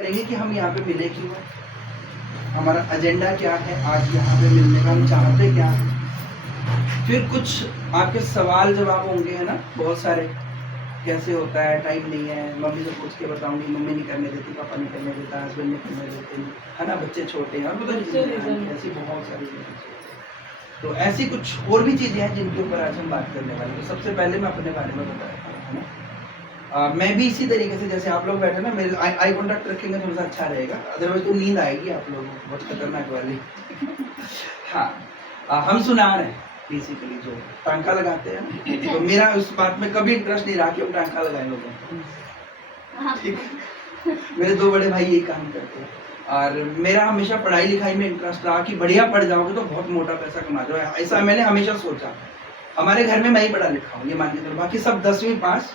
करेंगे कि हम यहाँ पे मिले क्यों हैं, हमारा एजेंडा क्या है, आज यहाँ पे मिलने का हम चाहते क्या है। फिर कुछ आपके सवाल जवाब होंगे, है ना, बहुत सारे, कैसे होता है, टाइम नहीं है, मम्मी से पूछ के बताऊंगी, मम्मी नहीं करने देती, पापा नहीं करने देता, हस्बैंड नहीं करने देते, है ना, बच्चे छोटे हैं, और मतलब ऐसी बहुत सारी चीज़ें। तो ऐसी कुछ और भी चीज़ें हैं जिनके ऊपर आज हम बात करने वाले हैं। तो सबसे पहले मैं अपने बारे में बताता हूँ, है ना। मैं भी इसी तरीके से, जैसे आप लोग बैठे ना, मेरे आई कांटेक्ट रखेंगे थोड़ा सा अच्छा रहेगा, अदरवाइज तो नींद आएगी आप लोगों को, बहुत खतरनाक वाली। हाँ, हम सुनार हैं बेसिकली, जो टांका लगाते हैं। तो मेरा उस बात में कभी इंटरेस्ट नहीं रहा कि हम टांका लगाए लोगों को, ठीक। मेरे दो बड़े भाई यही काम करते हैं, और मेरा हमेशा पढ़ाई लिखाई में इंटरेस्ट रहा कि बढ़िया पढ़ जाओगे तो बहुत मोटा पैसा कमा जाओ, ऐसा मैंने हमेशा सोचा। हमारे घर में मैं ही पढ़ा लिखा हूँ, ये मान के चलो, बाकी सब 10वीं पास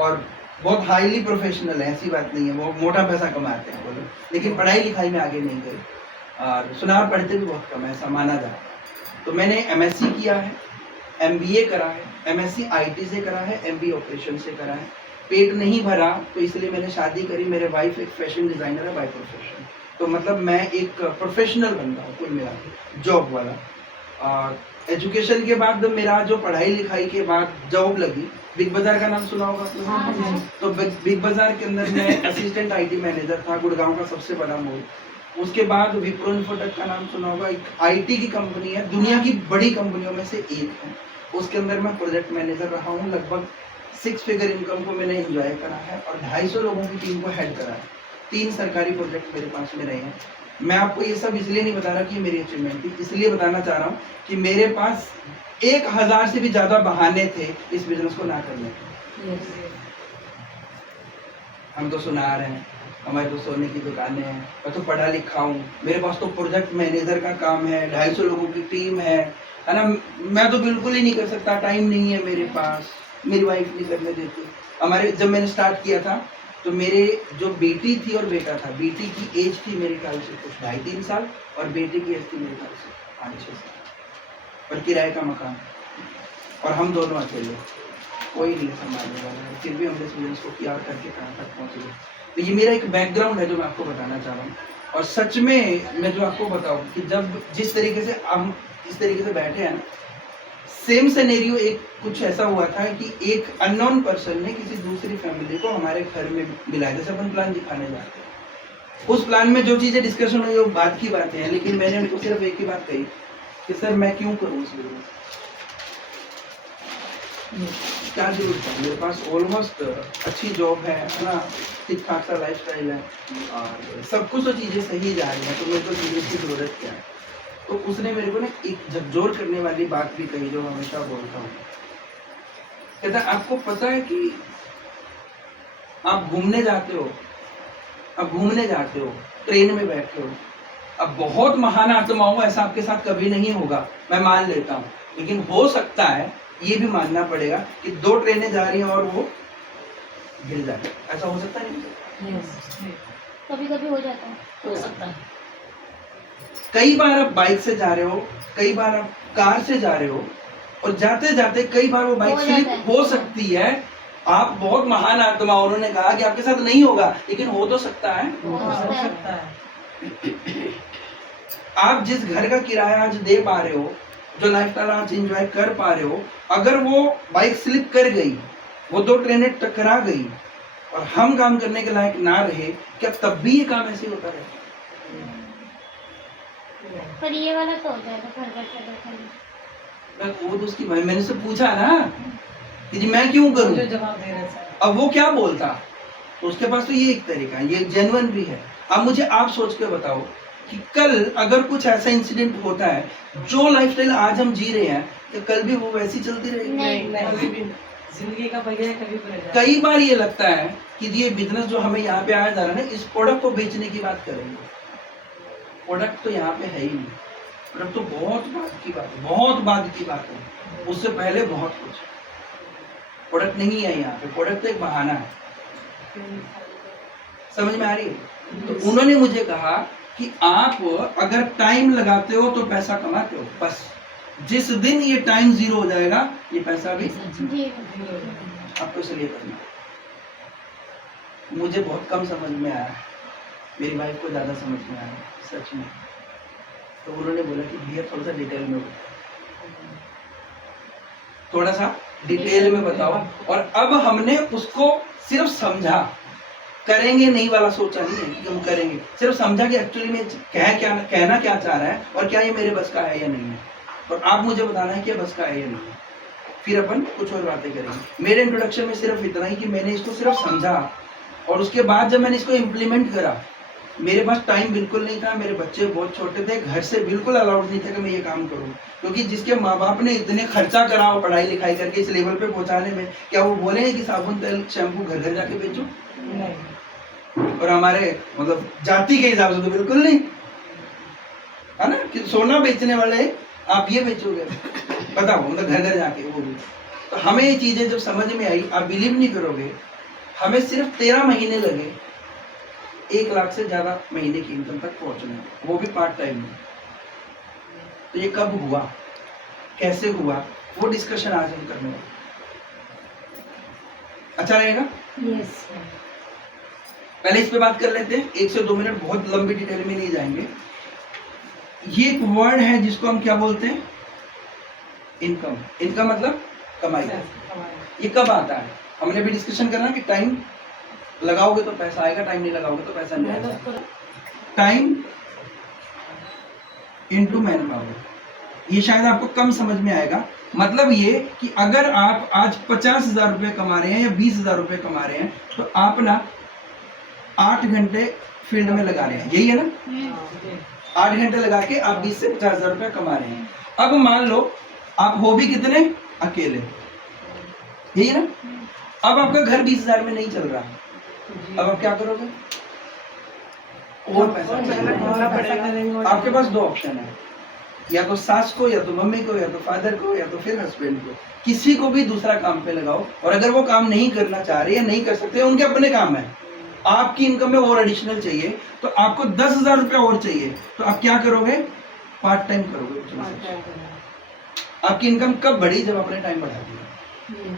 और बहुत हाईली प्रोफेशनल है, ऐसी बात नहीं है, वो मोटा पैसा कमाते हैं बोलो, लेकिन पढ़ाई लिखाई में आगे नहीं गए, और सुनार पढ़ते भी बहुत कम है, ऐसा माना जाता है। तो मैंने एमएससी किया है, एमबीए करा है, एमएससी आईटी से करा है, एमबीए ऑपरेशन से करा है। पेट नहीं भरा तो इसलिए मैंने शादी करी, मेरे वाइफ एक फैशन डिजाइनर है बाय प्रोफेशन, तो मतलब मैं एक प्रोफेशनल बंदा हूँ कुल मिला के, जॉब वाला। और एजुकेशन के बाद मेरा जो पढ़ाई लिखाई के बाद जॉब लगी, बिग बाजार का नाम सुना होगा आपने? तो बिग बाजार के अंदर मैं असिस्टेंट आईटी मैनेजर था, गुड़गांव का सबसे बड़ा मॉल। उसके बाद विप्रो इन्फोटेक का नाम सुना होगा, एक आईटी की कंपनी है, दुनिया की बड़ी कंपनियों में से एक है। उसके अंदर मैं प्रोजेक्ट मैनेजर रहा हूँ, लगभग 6 फिगर इनकम को मैंने एंजॉय करा है, और 250 लोगों की टीम को हेड करा है। 3 सरकारी प्रोजेक्ट मेरे पास में रहे हैं। मैं आपको ये सब इसलिए नहीं बता रहा कि मेरी अचीवमेंट थी, इसलिए बताना चाह रहा हूँ कि मेरे पास 1000 से भी ज्यादा बहाने थे इस बिजनेस को ना करने के। हम तो सुना रहे हैं, हमारे तो सोने की दुकानें हैं, मैं तो पढ़ा लिखा हूँ, मेरे पास तो प्रोजेक्ट मैनेजर का काम है, 250 लोगों की टीम है ना। मैं तो बिल्कुल ही नहीं कर सकता, टाइम नहीं है मेरे पास, मेरी वाइफ नहीं करने देती। हमारे जब मैंने स्टार्ट किया था तो मेरे जो बेटी थी और बेटा था, बेटी की एज थी मेरे ख्याल से कुछ 2.5-3 साल, और बेटे की एज थी मेरे ख्याल से 5-6 साल, और किराए का मकान, और हम दोनों अकेले, कोई नहीं संभालने वाला है। फिर भी हमने इस बिजनेस को किया करके कहाँ तक पहुँच गए। तो ये मेरा एक बैकग्राउंड है जो मैं आपको बताना चाह रहा हूँ। और सच में मैं जो आपको बताऊँ कि जब जिस तरीके से हम इस तरीके से बैठे हैं, सेम सिनेरियो एक कुछ ऐसा हुआ था कि एक अननोन पर्सन ने किसी दूसरी फैमिली को हमारे घर में मिलाया, जैसे अपन प्लान दिखाने जाते हैं। उस प्लान में जो चीजें डिस्कशन हुई वो बात की बातें हैं, लेकिन मैंने उनको सिर्फ एक ही बात कही कि सर मैं क्यों करूँ इस बिजनेस, क्या जरूरत है, मेरे पास ऑलमोस्ट अच्छी जॉब है ना, ठीक ठाक सा लाइफ स्टाइल है, और सब कुछ तो चीजें सही जा रही है, तो मेरे को बिजनेस की जरूरत क्या है। तो उसने मेरे को ना एक झकझोर करने वाली बात भी कही, जो हमेशा बोलता हूँ। कहता आपको पता है कि आप घूमने जाते हो, ट्रेन में बैठे हो, अब बहुत महान आत्मा हो, ऐसा आपके साथ कभी नहीं होगा, मैं मान लेता हूँ, लेकिन हो सकता है, ये भी मानना पड़ेगा कि 2 ट्रेनें जा रही हैं और वो गिर जाए, ऐसा हो सकता है नहीं? कभी कभी हो जाता है, हो सकता है। कई बार आप बाइक से जा रहे हो, कई बार आप कार से जा रहे हो, और जाते जाते कई बार वो बाइक स्लिप हो सकती है। आप बहुत महान आत्मा, उन्होंने कहा कि आपके साथ नहीं होगा, लेकिन हो तो सकता है, हो सकता है। आप जिस घर का किराया आज दे पा रहे हो, जो लाइफस्टाइल आज एंजॉय कर पा रहे हो, अगर वो बाइक स्लिप कर गई, वो 2 ट्रेनें टकरा गई, और हम काम करने के लायक ना रहे, क्या तब भी ये काम ऐसे होता रहे? पर ये वाला तो होता है, तो घर बैठे वो तो उसकी भाई, मैंने उससे पूछा ना कि जी मैं क्यों करूं, जवाब दे रहे हैं। अब वो क्या बोलता, तो उसके पास तो ये एक तरीका है, ये जेन्युइन भी है। अब मुझे आप सोच के बताओ कि कल अगर कुछ ऐसा इंसिडेंट होता है, जो लाइफस्टाइल आज हम जी रहे हैं, तो कल भी वो वैसी चलती रहेगी? नहीं, जिंदगी का पहिया कभी कई बार ये लगता है कि ये बिजनेस जो हमें यहाँ पे आया जा रहा है ना, इस प्रोडक्ट को बेचने की बात करेंगे, प्रोडक्ट तो यहाँ पे है ही नहीं, प्रोडक्ट तो बहुत बाद की बात है, उससे पहले बहुत कुछ। प्रोडक्ट नहीं है यहाँ पे, प्रोडक्ट तो एक बहाना है, समझ में आ रही है? तो उन्होंने मुझे कहा कि आप अगर टाइम लगाते हो तो पैसा कमाते हो, बस जिस दिन ये टाइम 0 हो जाएगा, ये पैसा भी आपको इसलिए करना। मुझे बहुत कम समझ में आया, मेरी वाइफ को ज़्यादा समझ में आया सच में। तो उन्होंने बोला कि भैया थोड़ा सा डिटेल में बताओ, थोड़ा सा डिटेल में बताओ। और अब हमने उसको सिर्फ समझा, करेंगे नहीं वाला सोचा नहीं है कि हम करेंगे, सिर्फ समझा कि एक्चुअली में कहना क्या चाह रहा है और क्या ये मेरे बस का है या नहीं है, और आप मुझे बताना है कि बस का है या नहीं है। फिर अपन कुछ और बातें करेंगे। मेरे इंट्रोडक्शन में सिर्फ इतना ही कि मैंने इसको सिर्फ समझा, और उसके बाद जब मैंने इसको इम्प्लीमेंट करा, मेरे पास टाइम बिल्कुल नहीं था, मेरे बच्चे बहुत छोटे थे, घर से बिल्कुल अलाउड नहीं था कि मैं ये काम करूं, क्योंकि जिसके माँ बाप ने इतने खर्चा करा हो पढ़ाई लिखाई करके इस लेवल पे पहुंचाने में, क्या वो बोलेंगे कि साबुन तेल शैम्पू घर घर जाके बेचो? और हमारे मतलब जाति के हिसाब से तो बिल्कुल नहीं है ना, कि सोना बेचने वाले आप ये बेचोगे, बताओ, मतलब घर घर जाके वो भी। तो हमें ये चीजें जब समझ में आई, आप बिलीव नहीं करोगे, हमें सिर्फ 13 महीने लगे 1 लाख से ज्यादा महीने की इनकम तक पहुंचने, वो भी पार्ट टाइम में। तो ये कब हुआ, कैसे हुआ, वो डिस्कशन आज हम करने वाले। अच्छा रहेगा? यस। पहले इस पे बात कर लेते हैं, 1 से 2 मिनट, बहुत लंबी डिटेल में नहीं जाएंगे। ये एक वर्ड है जिसको हम क्या बोलते हैं? इनकम। इनकम मतलब कमाई। ये कब आता है? हमने भी डिस्कशन करना कि टाइम लगाओगे तो पैसा आएगा, टाइम नहीं लगाओगे तो पैसा नहीं आएगा। टाइम इनटू मैन पावर, ये शायद आपको कम समझ में आएगा। मतलब ये कि अगर आप आज 50,000 रुपये कमा रहे हैं या 20,000 रुपये कमा रहे हैं, तो आप ना 8 घंटे फील्ड में लगा रहे हैं, यही है ना? 8 घंटे लगा के आप 20 से 50,000 रुपये कमा रहे हैं। अब मान लो आप हो भी कितने? अकेले, यही है ना? अब आपका घर 20,000 में नहीं चल रहा, अब आप क्या करोगे? और पैसा चाहिए। आपके पास 2 ऑप्शन है, या तो सास को, या तो मम्मी को, या तो फादर को, या तो फिर हस्बैंड को, किसी को भी दूसरा काम पे लगाओ। और अगर वो काम नहीं करना चाह रहे या नहीं कर सकते, उनके अपने काम है, आपकी इनकम में और एडिशनल चाहिए, तो आपको 10,000 रुपया और चाहिए, तो आप क्या करोगे? पार्ट टाइम करोगे। आपकी इनकम कब बढ़ी? जब आपने टाइम बढ़ा दिया।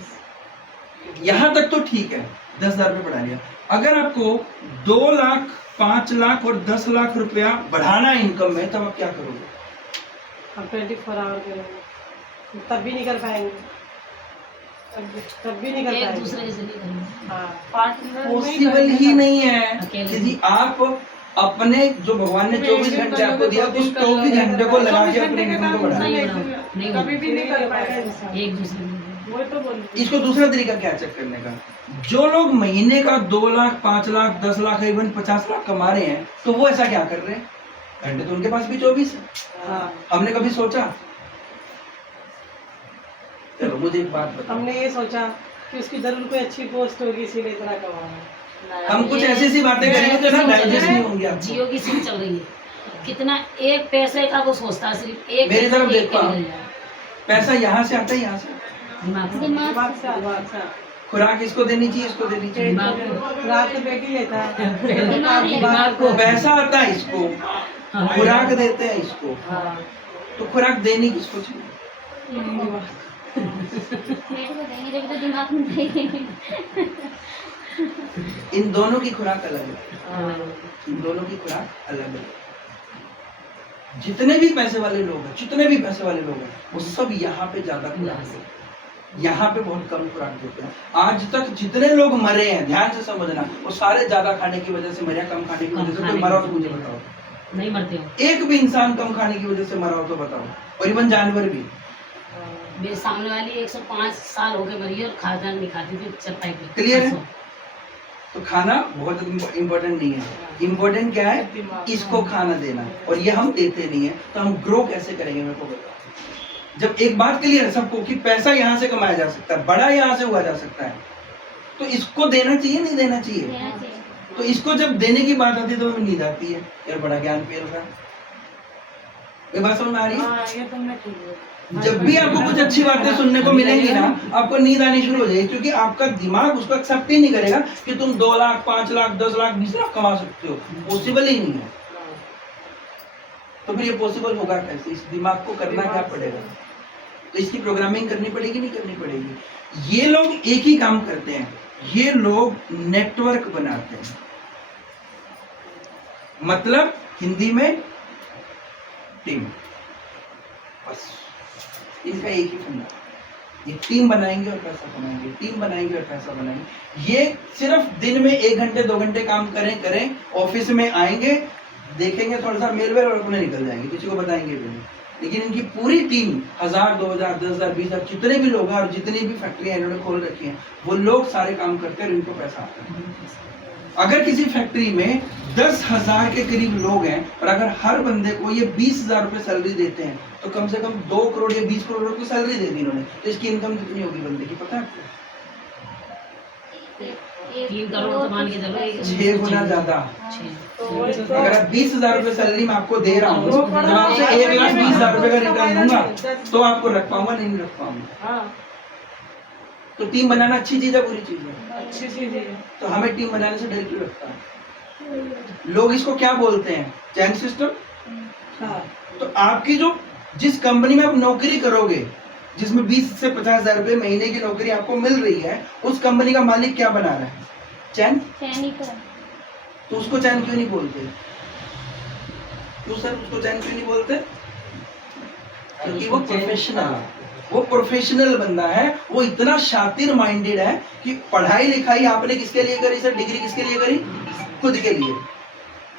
यहाँ तक तो ठीक है, 10,000 रुपये बढ़ा लिया। अगर आपको 2 लाख, 5 लाख और 10 लाख रुपया बढ़ाना है इनकम में, तब आप क्या करोगे? हम 24 आवर करेंगे, तब भी नहीं कर पाएंगे, तब भी नहीं कर पाएंगे। एक दूसरे से नहीं करेंगे। पार्टनर पॉसिबल ही नहीं है। यदि आप अपने जो भगवान ने 24 घंटे आपको दिया, उस 24 घंटे को लगा के अपने इनकम को बढ़ाइए। कभी भी नहीं कर पाएगा इंसान। एक दूसरे वो तो बोल इसको दूसरा तरीका क्या चेक करने का? जो लोग महीने का 2 लाख, 5 लाख, 10 लाख, इवन 50 लाख कमा रहे हैं, तो वो ऐसा क्या कर रहे हैं? घंटे तो उनके पास भी 24 है। हाँ। हमने कभी सोचा? चलो मुझे एक बात बताओ। हमने ये सोचा कि उसकी जरूर कोई अच्छी पोस्ट होगी, इसीलिए इतना कमा रहा है। हम कुछ ऐसी सी बातें करेंगे जो ना डाइजेस्ट नहीं होंगी आपको। जियो की सिम चल रही है, कितना एक पैसे का वो सोचता है, सिर्फ एक मेरी तरफ एक देखो, मिल जाए। पैसा यहाँ से आता है, यहाँ से। दिमाग से। दिमाग से खुराक इसको देनी चाहिए, इसको देनी चाहिए। दिमाग को। रात में बेटी लेता है, दिमाग को। पैसा आता है इसको, खुराक देते हैं इसको, हाँ। तो खुराक देनी किसको चाहिए? पेट को देंगे जब तो दिमाग में देंगे। इन दोनों की खुराक अलग है, इन दोनों की खुराक अलग है। जितने भी पैसे वाले लोग हैं, जितने भी पैसे वाले लोग हैं, वो सब यहाँ पे ज्यादा खुराक देते हैं, यहाँ पे बहुत कम खुराक देते हैं। आज तक जितने लोग मरे हैं, ध्यान से समझना, वो सारे ज्यादा खाने की वजह से मरे, कम खाने की वजह से। कोई मरा हो तो मुझे बताओ, नहीं मरते हो। एक भी इंसान कम खाने की वजह से मरा हो तो बताओ। और इवन जानवर भी। मेरे सामने वाली 105 साल हो गए मरी और खाना नहीं खाती थी चटाई पे। क्लियर है? तो खाना बहुत इम्पोर्टेंट नहीं है, इम्पोर्टेंट क्या है? इसको खाना देना। और ये हम देते नहीं है, तो हम ग्रो कैसे करेंगे मेरे को बताओ। जब एक बात क्लियर है सबको कि पैसा यहाँ से कमाया जा सकता है, बड़ा यहाँ से हुआ जा सकता है, तो इसको देना चाहिए, नहीं देना चाहिए? तो इसको जब देने की बात आती है तो हमें नींद आती है, यार बड़ा ज्ञान पेल रहा है। ये बात समझ में आ रही है? हाँ, ये तुमने ठीक बोला। जब भी आपको कुछ अच्छी बातें सुनने को मिलेंगी ना, आपको नींद आनी शुरू हो जाएगी, क्योंकि आपका दिमाग उसको एक्सेप्ट ही नहीं करेगा कि तुम 2 लाख, 5 लाख, 10 लाख, 20 लाख कमा सकते हो। पॉसिबल ही नहीं है। तो फिर ये पॉसिबल होगा कैसे? इस दिमाग को करना क्या पड़ेगा? तो इसकी प्रोग्रामिंग करनी पड़ेगी, नहीं करनी पड़ेगी? ये लोग एक ही काम करते हैं, ये लोग नेटवर्क बनाते हैं। मतलब हिंदी में टीम, बस इनका एक ही फंडा, ये टीम बनाएंगे और पैसा कमाएंगे, टीम बनाएंगे और पैसा बनाएंगे। ये सिर्फ दिन में 1 घंटे 2 घंटे काम करें, ऑफिस में आएंगे, देखेंगे थोड़ा सा मेल वेल और अपने निकल जाएंगे, किसी को बताएंगे भी नहीं। लेकिन इनकी पूरी टीम 1000 2000 10,000 20,000 जितने भी लोग हैं और जितनी भी फैक्ट्रियां इन्होंने खोल रखी हैं, वो लोग सारे काम करते हैं और इनको पैसा आता है। अगर किसी फैक्ट्री में 10,000 के करीब लोग हैं और अगर हर बंदे को ये 20,000 रुपए सैलरी देते हैं तो कम से कम 2 करोड़ या 20 करोड़ रुपए सैलरी दे दी इन्होंने, तो इसकी इनकम कितनी होगी बंदे की पता है आपको? 3 करोड़ तो मान के चलो, 6 गुना ज्यादा। तो वही तो अगर आप 20,000 रुपए सैलरी मैं आपको दे रहा हूँ, जब आपसे 1,20,000 रुपए का रिटर्न दूंगा तो आपको रख पाऊंगा, नहीं रख पाऊंगा। हाँ, तो टीम बनाना अच्छी चीज है, बुरी चीज है? अच्छी चीज है। तो हमें टीम बनाने से डर क्यों लगता है? लोग इसको क्या बोलते हैं? चैन सिस्टम। हाँ, तो आपकी जो जिस कंपनी में आप नौकरी करोगे, जिसमें 20 से 50,000 रुपए महीने की नौकरी आपको मिल रही है, उस कंपनी का मालिक क्या बना रहा है? चैन। तो उसको चैन क्यों नहीं बोलते? तो सर उसको चैन क्यों नहीं बोलते? क्योंकि वो प्रोफेशनल है, वो प्रोफेशनल बंदा है, वो इतना शातिर माइंडेड है कि पढ़ाई लिखाई आपने किसके लिए करी सर? डिग्री किसके लिए करी? खुद के लिए,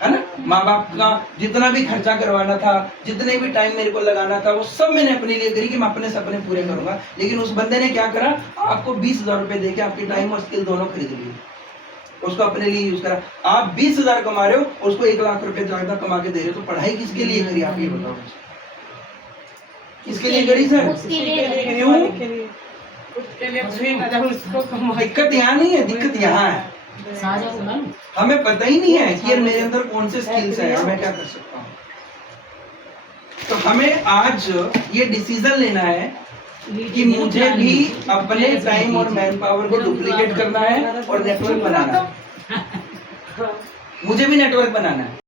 है ना? माँ बाप का जितना भी खर्चा करवाना था, जितने भी टाइम मेरे को लगाना था, वो सब मैंने अपने लिए करी कि मैं अपने सपने पूरे करूंगा। लेकिन उस बंदे ने क्या करा? आपको 20,000 रुपए देके आपकी टाइम और स्किल दोनों खरीद लिए, उसको अपने लिए यूज करा। आप 20,000 कमा रहे हो, उसको 1 लाख रुपए ज्यादा कमा के दे रहे हो, तो पढ़ाई किसके लिए करी आप ये बताओ? किसके लिए करी सर? क्यों? दिक्कत यहाँ नहीं है, दिक्कत यहाँ है। साझा बोला ना, हमें पता ही नहीं है कि यार मेरे अंदर कौन से स्किल्स हैं और मैं क्या कर सकता हूँ। तो हमें आज ये डिसीजन लेना है कि मुझे भी अपने टाइम और मैन पावर को डुप्लीकेट करना है और नेटवर्क बनाना है। मुझे भी नेटवर्क बनाना है।